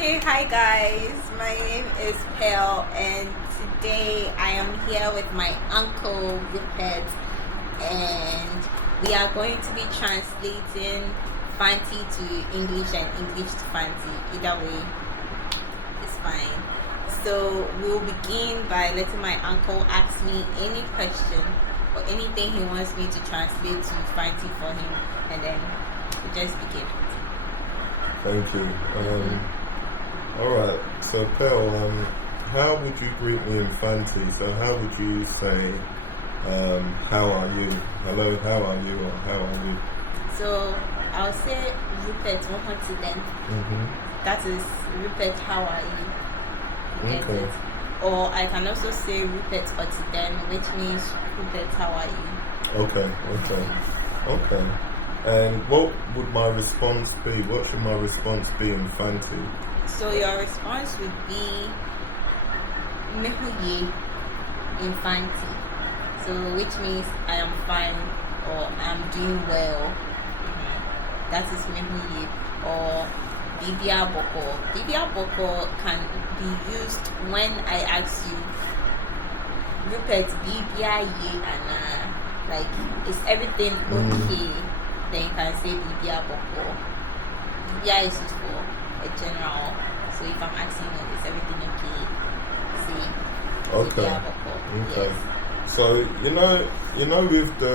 Okay, hi guys, my name is Pearl and today I am here with my uncle Rupert and we are going to be translating Fante to English and English to Fante. Either way, it's fine. So we'll begin by letting my uncle ask me any question or anything he wants me to translate to Fante for him, and then we just begin. Thank you. Alright, so Pearl, how would you greet me in Fante? So how would you say, how are you? Hello, how are you? Or how are you? So I'll say Rupert to then. That is Rupert, how are you? Get Okay. it? Or I can also say Rupert to then, which means Rupert, how are you? Okay. And what would my response be? What should my response be in Fante? So your response would be Mehuye in Fante. So which means I am fine or I am doing well. That is Mehuye. Or Bibia Boko. Bibia Boko can be used when I ask you Rupert Bibia Ye Ana, like is everything okay? Then you can say Bibia Boko. Bibia is used for a general. So if I'm asking you, is everything okay? Say Okay. Bibia Boko. Okay. Yes. So you know with the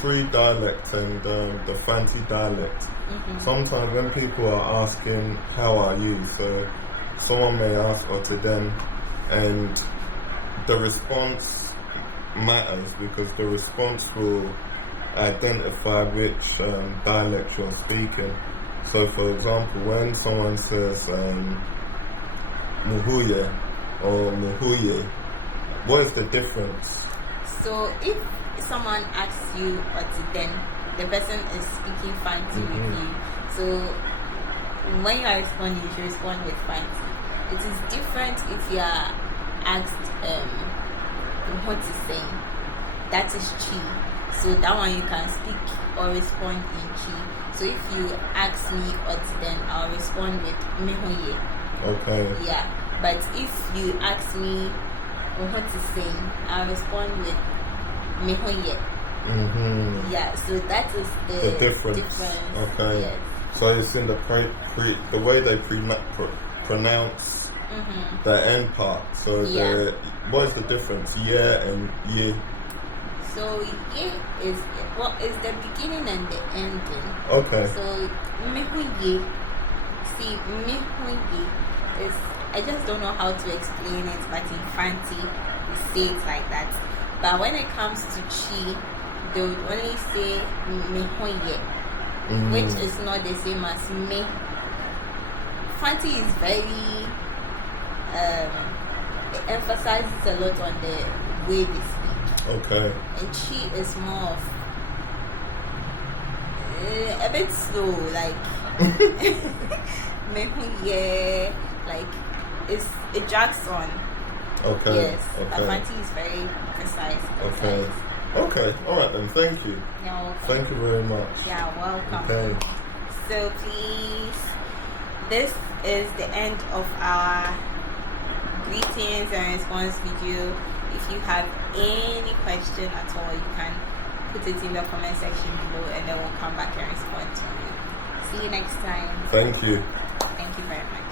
Tree dialect and the Fante dialect, sometimes when people are asking how are you, so someone may ask or to them, and the response matters because the response will identify which dialect you're speaking. So for example, when someone says Muhuye or Muhuye, what is the difference? So if someone asks you what then the person is speaking Fante with you. So when you are responding, you should respond with Fante. It is different if you are asked what is saying. That is Chi. So that one you can speak or respond in Chi. So if you ask me what then, I'll respond with Mehoye. Okay. Yeah. But if you ask me what is saying, I'll respond with Mehoye. Yeah, so that is the difference. Okay. Yes. So it's in the the way they pronounce the end part. So what is the difference? Yeah and yeah. So ye is the beginning and the ending. Okay. So mehuye. See, mehuye is, I just don't know how to explain it, but in Fante we say it like that. But when it comes to Chi, they would only say mehuye, which is not the same as me. Fante is very it emphasizes a lot on the way they speak. Okay. And Chi is more of a bit slow, like mehuye, like it drags on. Okay. Yes, Okay. Fante is very precise. Okay. Okay. All right then. Thank you. You're welcome. Thank you very much. Yeah, welcome. Okay. So please, this is the end of our greetings and response video. If you have any question at all, you can put it in the comment section below and then we'll come back and respond to you. See you next time. Thank you. Thank you very much.